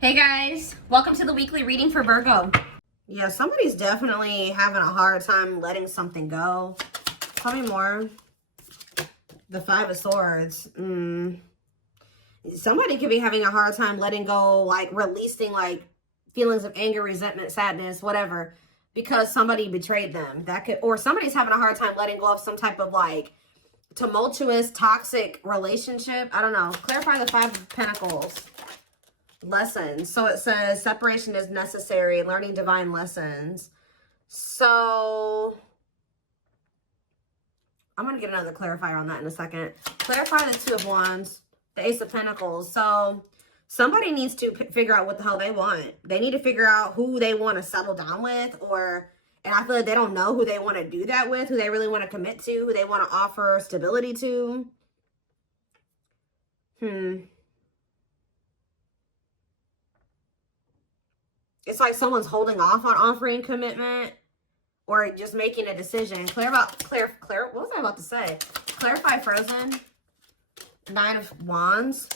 Hey guys, welcome to the weekly reading for Virgo. Yeah, somebody's definitely having a hard time letting something go. Tell me more. The Five of Swords. Somebody could be having a hard time letting go, like releasing like feelings of anger, resentment, sadness, whatever, because somebody betrayed them. That could, or somebody's having a hard time letting go of some type of like tumultuous, toxic relationship. I don't know. Clarify the Five of Pentacles. Lessons. So it says separation is necessary, learning divine lessons. So I'm going to get another clarifier on that in a second. Clarify the Two of Wands, the Ace of Pentacles. So somebody needs to figure out what the hell they want. They need to figure out who they want to settle down with, and I feel like they don't know who they want to do that with, who they really want to commit to, who they want to offer stability to. It's like someone's holding off on offering commitment or just making a decision. What was I about to say? Clarify Frozen. Nine of Wands.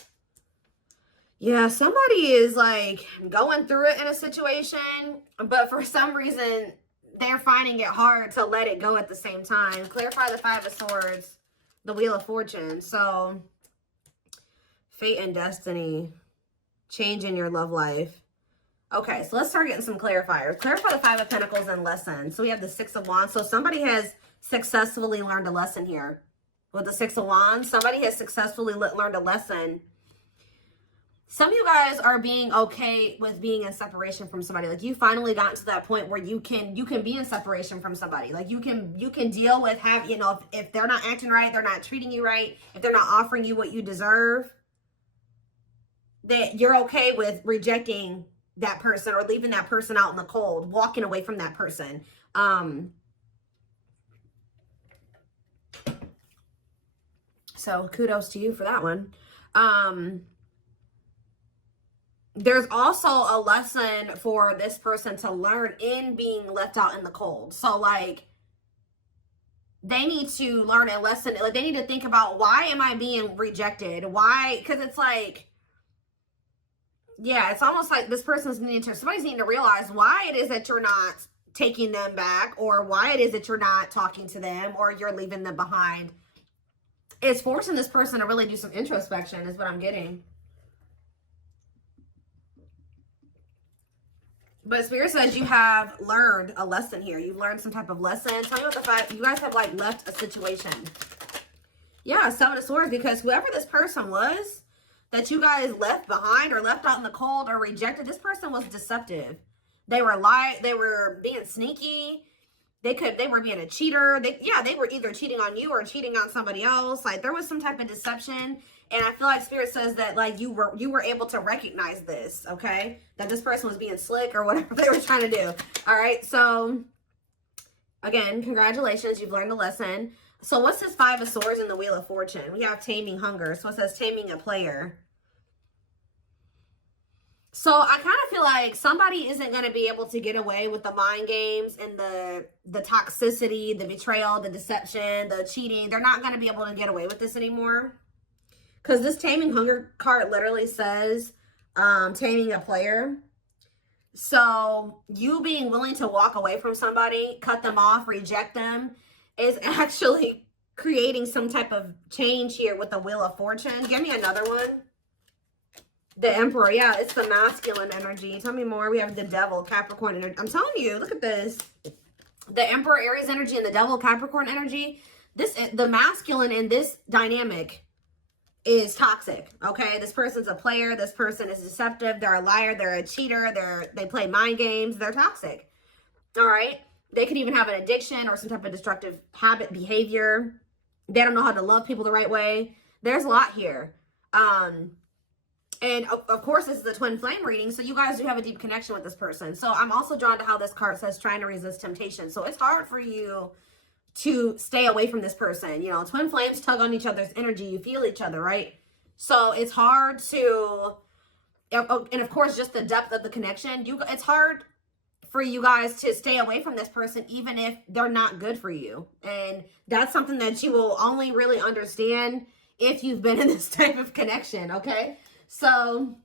Yeah, somebody is like going through it in a situation, but for some reason they're finding it hard to let it go at the same time. Clarify the Five of Swords, the Wheel of Fortune. So fate and destiny, change in your love life. Okay, so let's start getting some clarifiers. Clarify the Five of Pentacles and lessons. So we have the Six of Wands. So somebody has successfully learned a lesson here. With the Six of Wands, somebody has successfully learned a lesson. Some of you guys are being okay with being in separation from somebody. Like you finally gotten to that point where you can be in separation from somebody. Like you can deal with if they're not acting right, they're not treating you right, if they're not offering you what you deserve, that you're okay with rejecting that person or leaving that person out in the cold, walking away from that person. So kudos to you for that one. There's also a lesson for this person to learn in being left out in the cold. So like they need to learn a lesson. Like they need to think about, why am I being rejected? Why? Because it's like, yeah, it's almost like this person's somebody's needing to realize why it is that you're not taking them back, or why it is that you're not talking to them, or you're leaving them behind. It's forcing this person to really do some introspection is what I'm getting. But Spirit says you have learned a lesson here. You've learned some type of lesson. Tell me what the fact you guys have like left a situation. Yeah, Seven of Swords, because whoever this person was that you guys left behind or left out in the cold or rejected, this person was deceptive. They were being sneaky. They were being a cheater. They were either cheating on you or cheating on somebody else. Like there was some type of deception. And I feel like Spirit says that like you were able to recognize this, okay? That this person was being slick or whatever they were trying to do. All right. So again, congratulations. You've learned a lesson. So what's this Five of Swords in the Wheel of Fortune? We have taming hunger. So it says taming a player. So I kind of feel like somebody isn't going to be able to get away with the mind games and the toxicity, the betrayal, the deception, the cheating. They're not going to be able to get away with this anymore. Because this taming hunger card literally says taming a player. So you being willing to walk away from somebody, cut them off, reject them, is actually creating some type of change here with the Wheel of Fortune. Give me another one. The Emperor. Yeah, it's the masculine energy. Tell me more. We have the Devil, Capricorn energy. I'm telling you, look at this. The Emperor, Aries energy, and the Devil, Capricorn energy. The masculine in this dynamic is toxic, okay? This person's a player. This person is deceptive. They're a liar. They're a cheater. They play mind games. They're toxic, all right? They could even have an addiction or some type of destructive habit, behavior. They don't know how to love people the right way. There's a lot here. And of course, this is a twin flame reading, so you guys do have a deep connection with this person. So I'm also drawn to how this card says trying to resist temptation. So it's hard for you to stay away from this person. You know, twin flames tug on each other's energy. You feel each other, right? So it's hard to, and of course, just the depth of the connection. It's hard for you guys to stay away from this person, even if they're not good for you. And that's something that you will only really understand if you've been in this type of connection, okay? So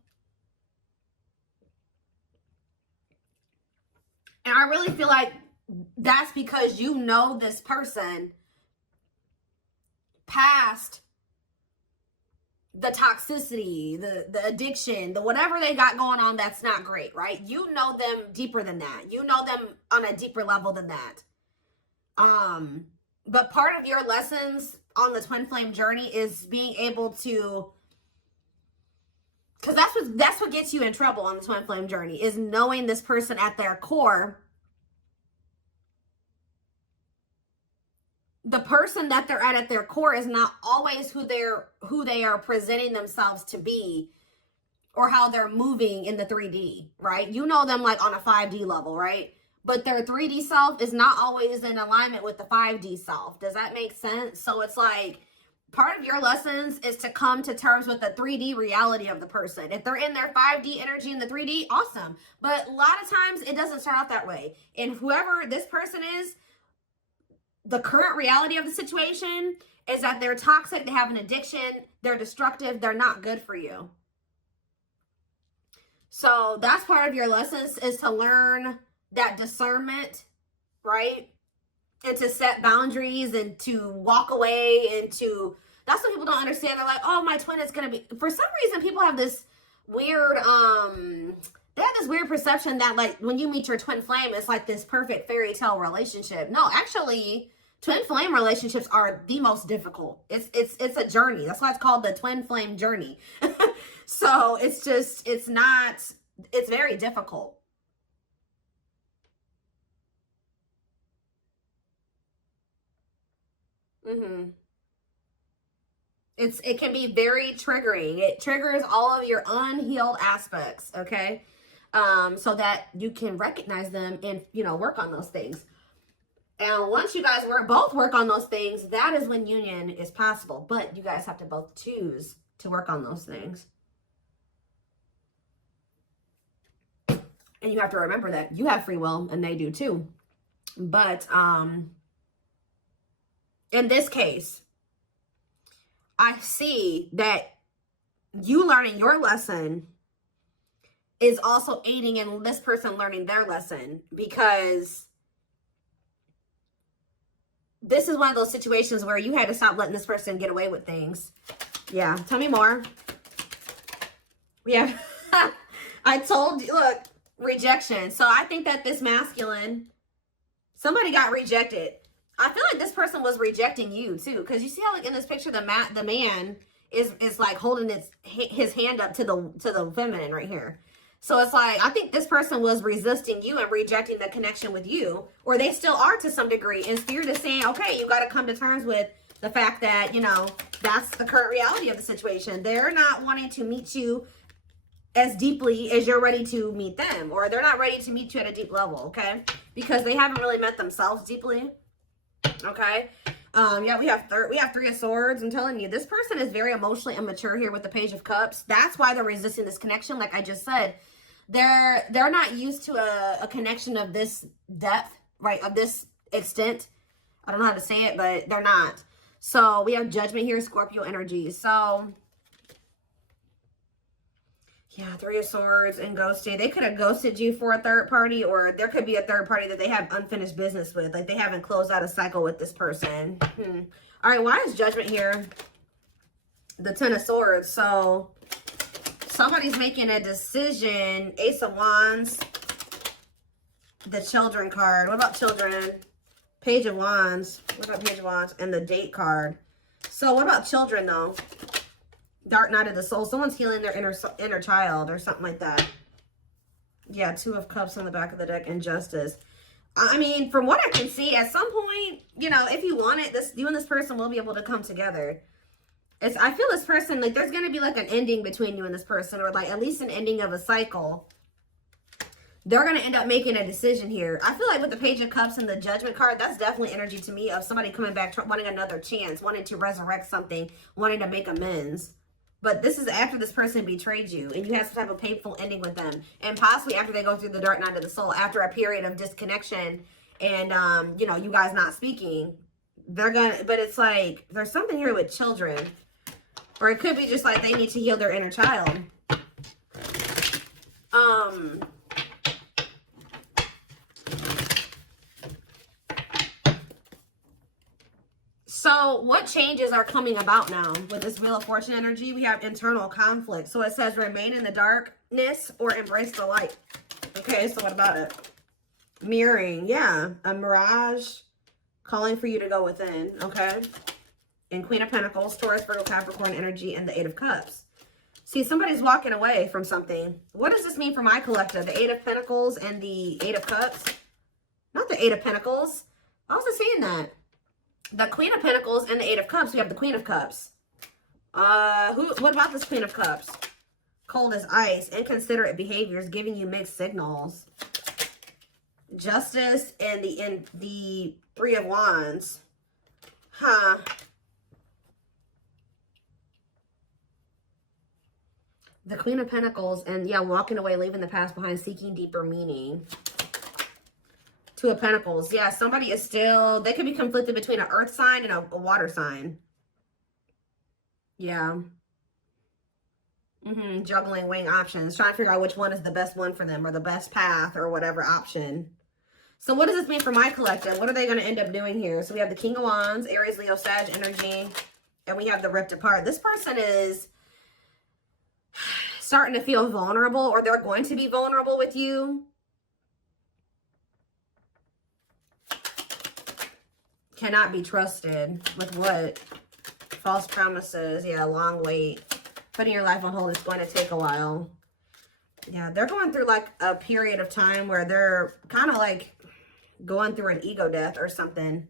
I really feel like that's because you know this person past the toxicity, the addiction, the whatever they got going on that's not great, right? You know them deeper than that. You know them on a deeper level than that. But part of your lessons on the twin flame journey is being able to, because that's what gets you in trouble on the twin flame journey, is knowing this person at their core. The person that they're at their core is not always who they are presenting themselves to be, or how they're moving in the 3D, right? You know them like on a 5D level, right? But their 3D self is not always in alignment with the 5D self. Does that make sense? So it's like, part of your lessons is to come to terms with the 3D reality of the person. If they're in their 5D energy in the 3D, awesome. But a lot of times it doesn't start out that way. And whoever this person is, the current reality of the situation is that they're toxic, they have an addiction, they're destructive, they're not good for you. So that's part of your lessons, is to learn that discernment, right? And to set boundaries and to walk away, and to, that's what people don't understand. They're like, oh, my twin is going to be, for some reason, people have this weird, they have this weird perception that like when you meet your twin flame, it's like this perfect fairy tale relationship. No, actually, twin flame relationships are the most difficult. It's a journey. That's why it's called the twin flame journey. So it's very difficult. It can be very triggering. It triggers all of your unhealed aspects, okay? So that you can recognize them and, work on those things. And once you guys both work on those things, that is when union is possible. But you guys have to both choose to work on those things. And you have to remember that you have free will and they do too. But in this case, I see that you learning your lesson is also aiding in this person learning their lesson, because this is one of those situations where you had to stop letting this person get away with things. Yeah, tell me more. Yeah, I told you, look, rejection. So I think that this masculine, somebody got rejected. I feel like this person was rejecting you too, because you see how like in this picture the man is like holding his hand up to the feminine right here. So it's like, I think this person was resisting you and rejecting the connection with you, or they still are to some degree. And Spirit is saying, okay, you got to come to terms with the fact that, that's the current reality of the situation. They're not wanting to meet you as deeply as you're ready to meet them, or they're not ready to meet you at a deep level, okay? Because they haven't really met themselves deeply, okay? Yeah, we have Three of Swords. I'm telling you, this person is very emotionally immature here with the Page of Cups. That's why they're resisting this connection. Like I just said, they're not used to a connection of this depth, right? Of this extent. I don't know how to say it, but they're not. So we have Judgment here, Scorpio energy. So yeah, Three of Swords and ghosting. They could have ghosted you for a third party, or there could be a third party that they have unfinished business with. Like they haven't closed out a cycle with this person. All right, why is Judgment here? The Ten of Swords. So somebody's making a decision. Ace of Wands. The Children card. What about children? Page of Wands. What about Page of Wands? And the Date card. So what about children though? Dark Night of the Soul. Someone's healing their inner child or something like that. Yeah, Two of Cups on the back of the deck and Justice. I mean, from what I can see, at some point, if you want it, you and this person will be able to come together. I feel this person, like, there's going to be, like, an ending between you and this person, or, like, at least an ending of a cycle. They're going to end up making a decision here. I feel like with the Page of Cups and the Judgment card, that's definitely energy to me of somebody coming back, wanting another chance, wanting to resurrect something, wanting to make amends. But this is after this person betrayed you and you had some type of painful ending with them. And possibly after they go through the Dark Night of the Soul, after a period of disconnection and, you guys not speaking. But it's like, there's something here with children. Or it could be just like they need to heal their inner child. So what changes are coming about now with this Wheel of Fortune energy? We have internal conflict. So it says remain in the darkness or embrace the light. Okay, so what about it? Mirroring, yeah. A mirage calling for you to go within, okay? And Queen of Pentacles, Taurus, Virgo, Capricorn energy, and the Eight of Cups. See, somebody's walking away from something. What does this mean for my collective? The Eight of Pentacles and the Eight of Cups? Not the Eight of Pentacles. I was just saying that. The Queen of Pentacles and the Eight of Cups. We have the Queen of Cups. What about this Queen of Cups? Cold as ice. Inconsiderate behaviors giving you mixed signals. Justice and the Three of Wands. Huh. The Queen of Pentacles and, yeah, walking away, leaving the past behind, seeking deeper meaning. Two of Pentacles. Yeah, somebody is still, they could be conflicted between an earth sign and a water sign. Yeah. Juggling, weighing options. Trying to figure out which one is the best one for them or the best path or whatever option. So what does this mean for my collective? What are they going to end up doing here? So we have the King of Wands, Aries, Leo, Sag energy. And we have the Ripped Apart. This person is starting to feel vulnerable, or they're going to be vulnerable with you. Cannot be trusted with what? False promises. Yeah, long wait. Putting your life on hold is going to take a while. Yeah, they're going through like a period of time where they're kind of like going through an ego death or something.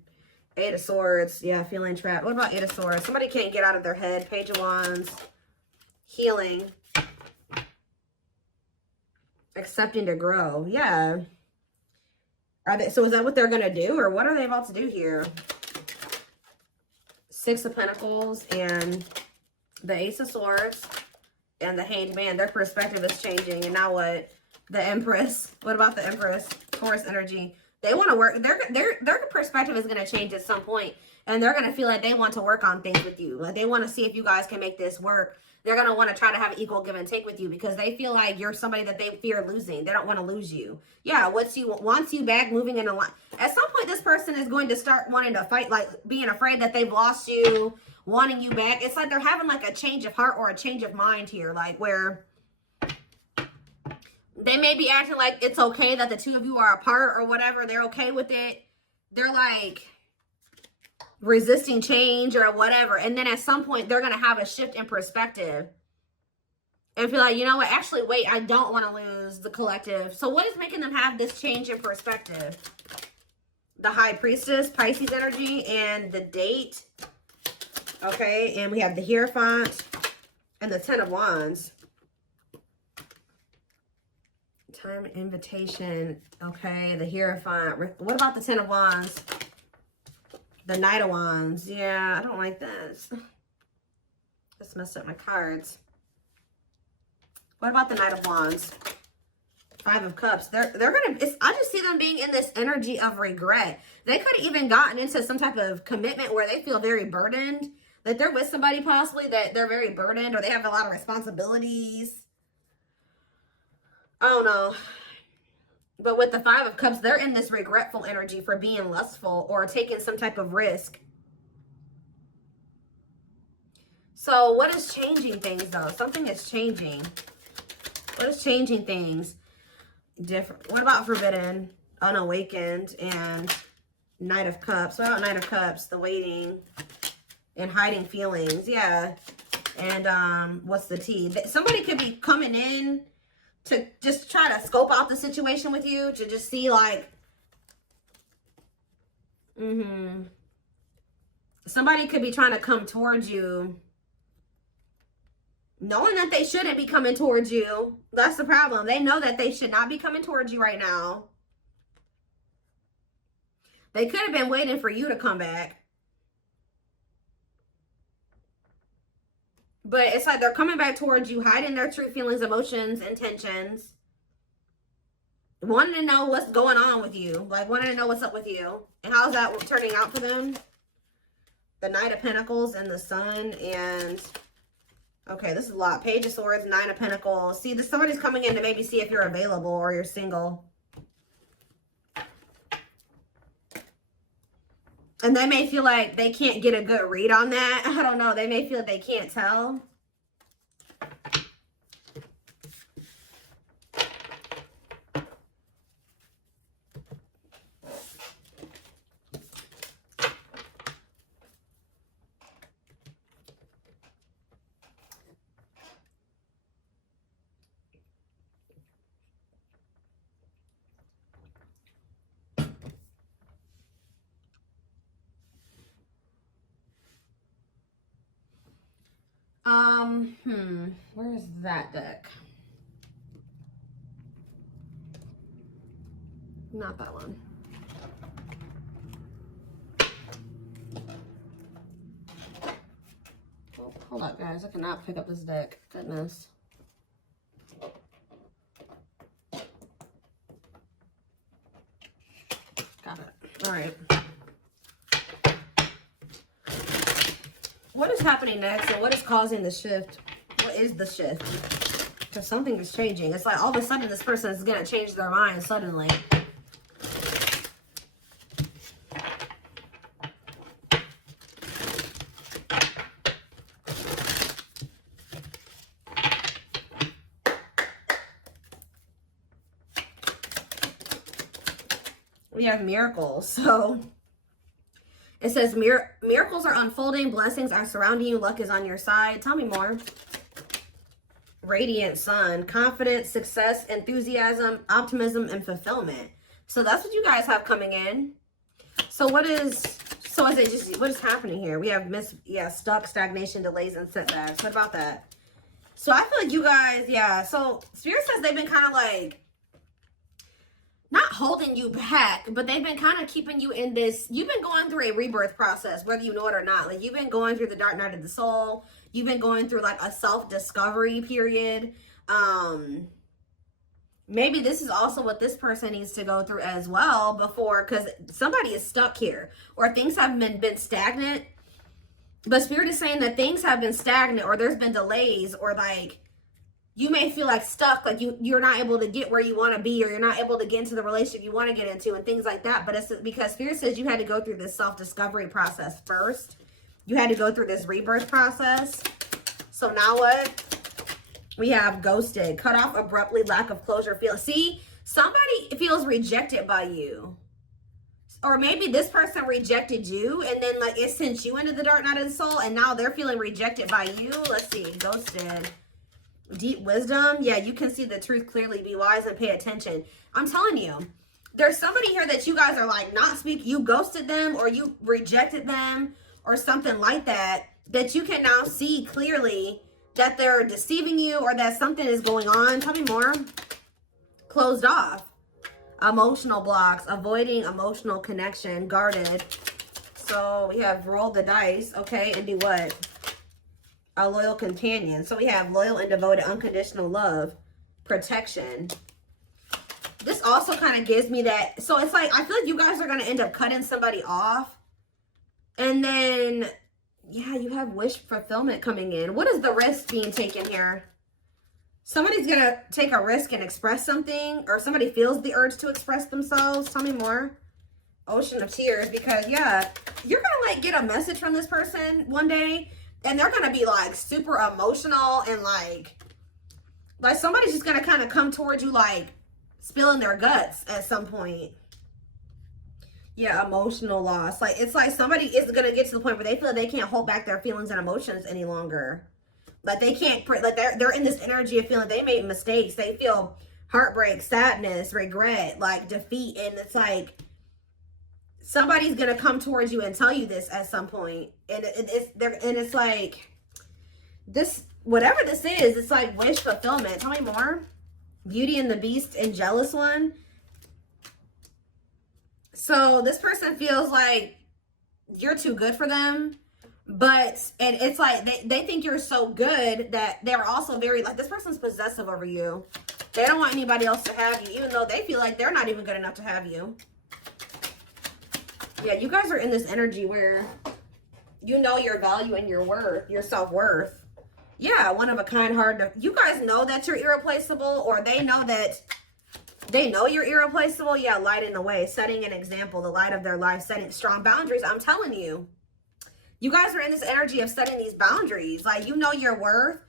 Eight of Swords. Yeah, feeling trapped. What about Eight of Swords? Somebody can't get out of their head. Page of Wands. Healing. Accepting to grow. Yeah. Are they, so is that what they're going to do? Or what are they about to do here? Six of Pentacles and the Ace of Swords and the Hanged Man. Their perspective is changing. And now what? The Empress. What about the Empress? Taurus energy. They want to work. Their perspective is going to change at some point. And they're going to feel like they want to work on things with you. Like they want to see if you guys can make this work. They're going to want to try to have equal give and take with you because they feel like you're somebody that they fear losing. They don't want to lose you. Yeah, wants you back, moving in a line. At some point, this person is going to start wanting to fight, like being afraid that they've lost you, wanting you back. It's like they're having like a change of heart or a change of mind here, like where they may be acting like it's okay that the two of you are apart or whatever. They're okay with it. They're like resisting change or whatever, and then at some point they're going to have a shift in perspective and feel like, you know what, actually wait, I don't want to lose the collective. So what is making them have this change in perspective? The High Priestess, Pisces energy, and the Date. Okay, and we have the Hierophant and the Ten of Wands. Time, invitation. Okay, the Hierophant. What about the Ten of Wands? The Knight of Wands. Yeah, I don't like this. Just messed up my cards. What about the Knight of Wands? Five of Cups. They're gonna. I just see them being in this energy of regret. They could have even gotten into some type of commitment where they feel very burdened. That they're with somebody possibly that they're very burdened, or they have a lot of responsibilities. I don't know. But with the Five of Cups, they're in this regretful energy for being lustful or taking some type of risk. So what is changing things, though? Something is changing. What is changing things? Different. What about Forbidden, Unawakened, and Knight of Cups? What about Knight of Cups? The waiting and hiding feelings. Yeah. And what's the T? Somebody could be coming in to just try to scope out the situation with you, to just see like, somebody could be trying to come towards you, knowing that they shouldn't be coming towards you. That's the problem. They know that they should not be coming towards you right now. They could have been waiting for you to come back. But it's like they're coming back towards you, hiding their true feelings, emotions, intentions. Wanting to know what's going on with you. Like, wanting to know what's up with you. And how's that turning out for them? The Knight of Pentacles and the Sun. And, okay, this is a lot. Page of Swords, Nine of Pentacles. See, somebody's coming in to maybe see if you're available or you're single. And they may feel like they can't get a good read on that. I don't know. They may feel like they can't tell. Where's that deck? Not that one. Oh, hold up, guys. I cannot pick up this deck. Goodness. Got it. All right. What is happening next and what is causing the shift? What is the shift? Because something is changing. It's like all of a sudden this person is going to change their mind suddenly. We have miracles. So it says miracles are unfolding, blessings are surrounding you, luck is on your side. Tell me more. Radiant sun, confidence, success, enthusiasm, optimism, and fulfillment. So that's what you guys have coming in. So what is it just, what is happening here? We have stuck, stagnation, delays, and setbacks. What about that? So I feel like you guys, so Spirit says they've been kind of like, not holding you back, but they've been kind of keeping you in this. You've been going through a rebirth process, whether you know it or not. Like, you've been going through the dark night of the soul. You've been going through like a self-discovery period. Maybe this is also what this person needs to go through as well before, because somebody is stuck here, or things have been stagnant. But Spirit is saying that things have been stagnant, or there's been delays, or like, you may feel like stuck, like you're not able to get where you want to be, or you're not able to get into the relationship you want to get into and things like that. But it's because Spirit says you had to go through this self-discovery process first. You had to go through this rebirth process. So now what? We have ghosted, cut off abruptly, lack of closure. See, somebody feels rejected by you. Or maybe this person rejected you and then like it sent you into the dark night of the soul and now they're feeling rejected by you. Let's see, ghosted. Deep wisdom. Yeah, you can see the truth clearly. Be wise and pay attention. I'm telling you, there's somebody here that you guys are like not speaking. You ghosted them or you rejected them or something like that, that you can now see clearly that they're deceiving you or that something is going on. Tell me more. Closed off. Emotional blocks. Avoiding emotional connection. Guarded. So we have rolled the dice. Okay, and do what? A loyal companion. So we have loyal and devoted, unconditional love, protection. This also kind of gives me that. So it's like, I feel like you guys are going to end up cutting somebody off. And then, yeah, you have wish fulfillment coming in. What is the risk being taken here? Somebody's going to take a risk and express something, or somebody feels the urge to express themselves. Tell me more. Ocean of tears, because yeah, you're going to like get a message from this person one day. And they're going to be like super emotional and like somebody's just going to kind of come towards you like spilling their guts at some point. Yeah, emotional loss. Like, it's like somebody is going to get to the point where they feel like they can't hold back their feelings and emotions any longer. Like they can't, like they're in this energy of feeling they made mistakes. They feel heartbreak, sadness, regret, like defeat. And it's like, somebody's going to come towards you and tell you this at some point. And it's like, this, whatever this is, it's like wish fulfillment. Tell me more. Beauty and the Beast and Jealous One. So this person feels like you're too good for them. And it's like, they think you're so good that they're also very, like, this person's possessive over you. They don't want anybody else to have you, even though they feel like they're not even good enough to have you. Yeah, you guys are in this energy where you know your value and your worth, your self-worth. Yeah, one of a kind, hard to... You guys know that you're irreplaceable, or they know that They know you're irreplaceable. Yeah, lighting the way, setting an example, the light of their life, setting strong boundaries. I'm telling you, you guys are in this energy of setting these boundaries. Like, you know your worth.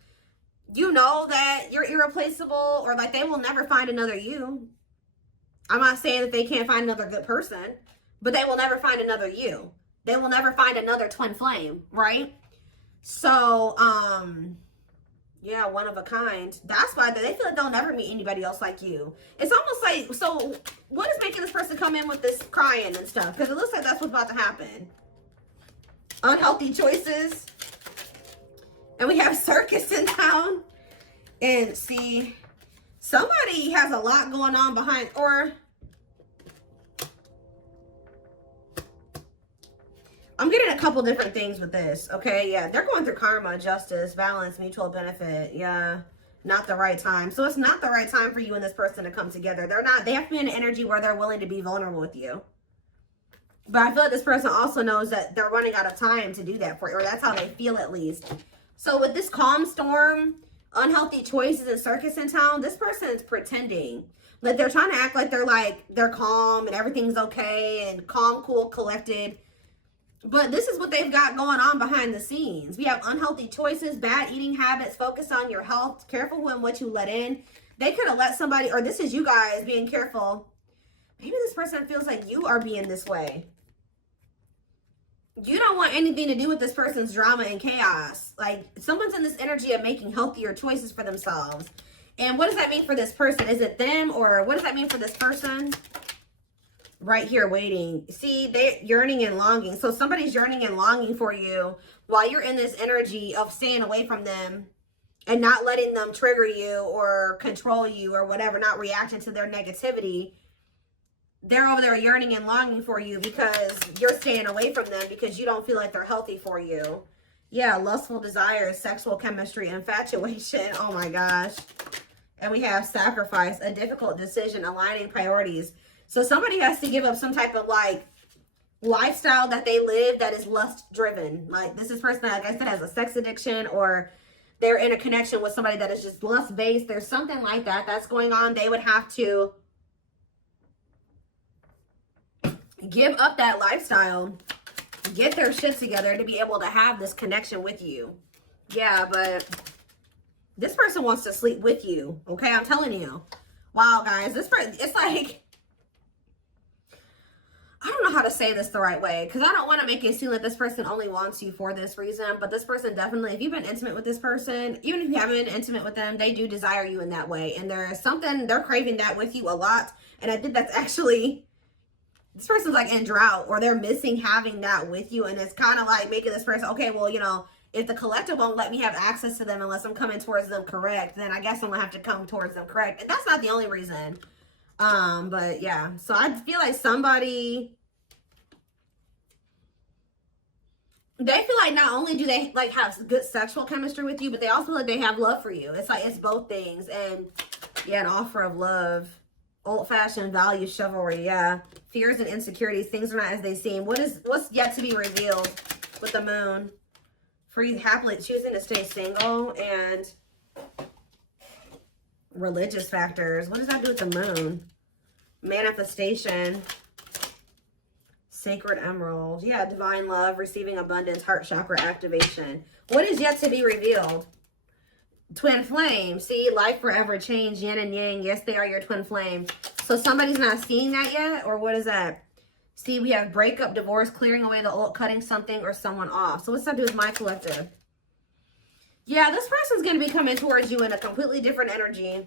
You know that you're irreplaceable, or like they will never find another you. I'm not saying that they can't find another good person, but they will never find another you. They will never find another twin flame, right? So, yeah, one of a kind. That's why they feel like they'll never meet anybody else like you. It's almost like, so what is making this person come in with this crying and stuff? Because it looks like that's what's about to happen. Unhealthy choices. And we have circus in town. And see, somebody has a lot going on behind, or I'm getting a couple different things with this. Okay, yeah, they're going through karma, justice, balance, mutual benefit. Yeah, not the right time. So it's not the right time for you and this person to come together. They have to be in an energy where they're willing to be vulnerable with you. But I feel like this person also knows that they're running out of time to do that for you, or that's how they feel at least. So with this calm storm, unhealthy choices, and circus in town, this person is pretending. Like, they're trying to act like they're calm and everything's okay and calm, cool, collected. But this is what they've got going on behind the scenes. We have unhealthy choices, bad eating habits, focus on your health, careful when what you let in. They could have let somebody, or this is you guys being careful. Maybe this person feels like you are being this way. You don't want anything to do with this person's drama and chaos. Like, someone's in this energy of making healthier choices for themselves. And what does that mean for this person? Is it them, or what does that mean for this person? Right here waiting. See, they're yearning and longing. So somebody's yearning and longing for you while you're in this energy of staying away from them and not letting them trigger you or control you or whatever, not reacting to their negativity. They're over there yearning and longing for you because you're staying away from them because you don't feel like they're healthy for you. Yeah, lustful desires, sexual chemistry, infatuation. Oh my gosh. And we have sacrifice, a difficult decision, aligning priorities. So somebody has to give up some type of like lifestyle that they live that is lust driven. Like, this is person that, like I said, has a sex addiction, or they're in a connection with somebody that is just lust based. There's something like that that's going on. They would have to give up that lifestyle, get their shit together to be able to have this connection with you. Yeah, but this person wants to sleep with you. Okay, I'm telling you. Wow, guys, this person, it's like, I don't know how to say this the right way, because I don't want to make it seem like this person only wants you for this reason, but this person definitely, if you've been intimate with this person, even if you haven't been intimate with them, they do desire you in that way. And there is something, they're craving that with you a lot. And I think that's actually, this person's like in drought, or they're missing having that with you. And it's kind of like making this person, okay, well, you know, if the collective won't let me have access to them unless I'm coming towards them correct, then I guess I'm gonna have to come towards them correct. And that's not the only reason. But yeah, so I feel like somebody, they feel like not only do they like have good sexual chemistry with you, but they also feel like they have love for you. It's like, it's both things. And yeah, an offer of love. Old-fashioned values, chivalry, yeah. Fears and insecurities, things are not as they seem. What's yet to be revealed with the moon? Free, happily choosing to stay single, and religious factors. What does that do with the moon? Manifestation. Sacred emerald. Yeah, divine love, receiving abundance, heart chakra activation. What is yet to be revealed? Twin flame. See, life forever change, yin and yang. Yes, they are your twin flame. So somebody's not seeing that yet, or what is that? See, we have breakup, divorce, clearing away the old, cutting something or someone off. So what's that do with my collective? Yeah, this person's going to be coming towards you in a completely different energy.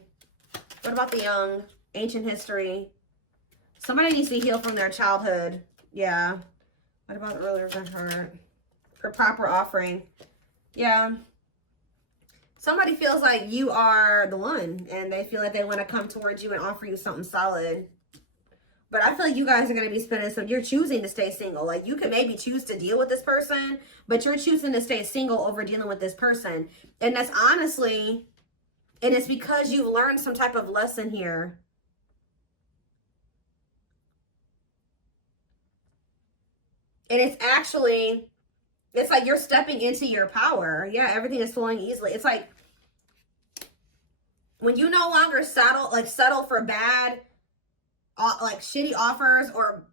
What about the young? Ancient history. Somebody needs to heal from their childhood. Yeah. What about the earlier than hurt? For proper offering. Yeah. Somebody feels like you are the one, and they feel like they want to come towards you and offer you something solid. But I feel like you guys are going to be spending some, you're choosing to stay single. Like, you could maybe choose to deal with this person, but you're choosing to stay single over dealing with this person. And that's honestly, and it's because you've learned some type of lesson here. And it's actually, it's like you're stepping into your power. Yeah, everything is flowing easily. It's like when you no longer settle for bad like shitty offers or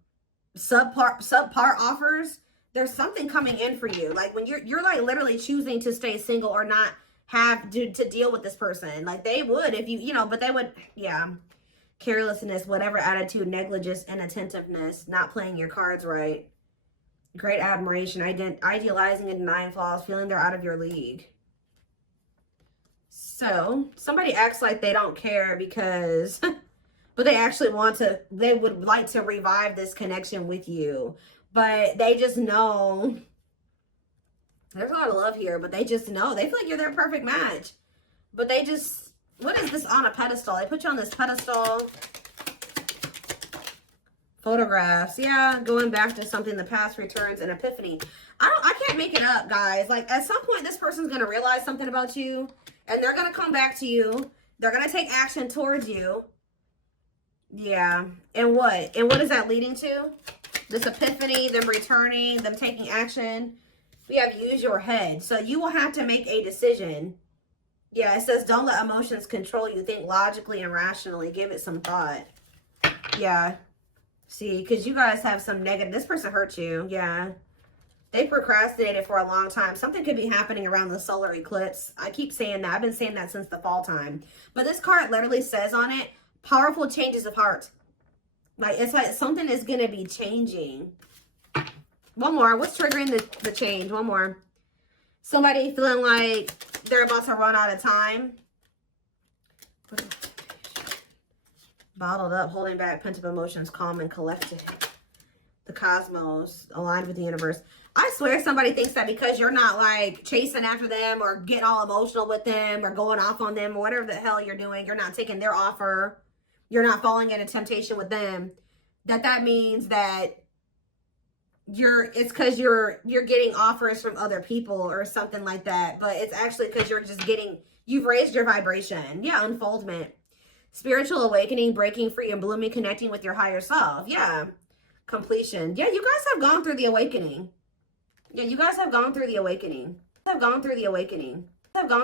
subpar offers, there's something coming in for you. Like when you're like literally choosing to stay single or not have to deal with this person. Like they would if you know, but they would, yeah. Carelessness, whatever attitude, negligence, inattentiveness, not playing your cards right. Great admiration, idealizing and denying flaws, feeling they're out of your league. So somebody acts like they don't care because, but they actually they would like to revive this connection with you. But they just know, there's a lot of love here, but they just know, they feel like you're their perfect match. But they just, what is this on a pedestal? They put you on this pedestal. Photographs, yeah, going back to something in the past, returns, and epiphany. I can't make it up, guys. Like, at some point, this person's going to realize something about you, and they're going to come back to you. They're going to take action towards you. Yeah. And what? And what is that leading to? This epiphany, them returning, them taking action. We have use your head. So you will have to make a decision. Yeah, it says don't let emotions control you. Think logically and rationally. Give it some thought. Yeah. See, because you guys have some negative. This person hurt you. Yeah. They procrastinated for a long time. Something could be happening around the solar eclipse. I keep saying that. I've been saying that since the fall time. But this card literally says on it, powerful changes of heart. Like, it's like something is going to be changing. One more. What's triggering the change? One more. Somebody feeling like they're about to run out of time. Bottled up, holding back, pent-up emotions, calm and collected. The cosmos, aligned with the universe. I swear somebody thinks that because you're not like chasing after them or getting all emotional with them or going off on them or whatever the hell you're doing, you're not taking their offer, you're not falling into temptation with them, that means that it's because you're getting offers from other people or something like that. But it's actually because you've raised your vibration. Yeah, unfoldment. Spiritual awakening, breaking free and blooming, connecting with your higher self. Yeah. Completion. Yeah, you guys have gone through the awakening. Yeah, you guys have gone through the awakening. Have gone through the awakening. Have gone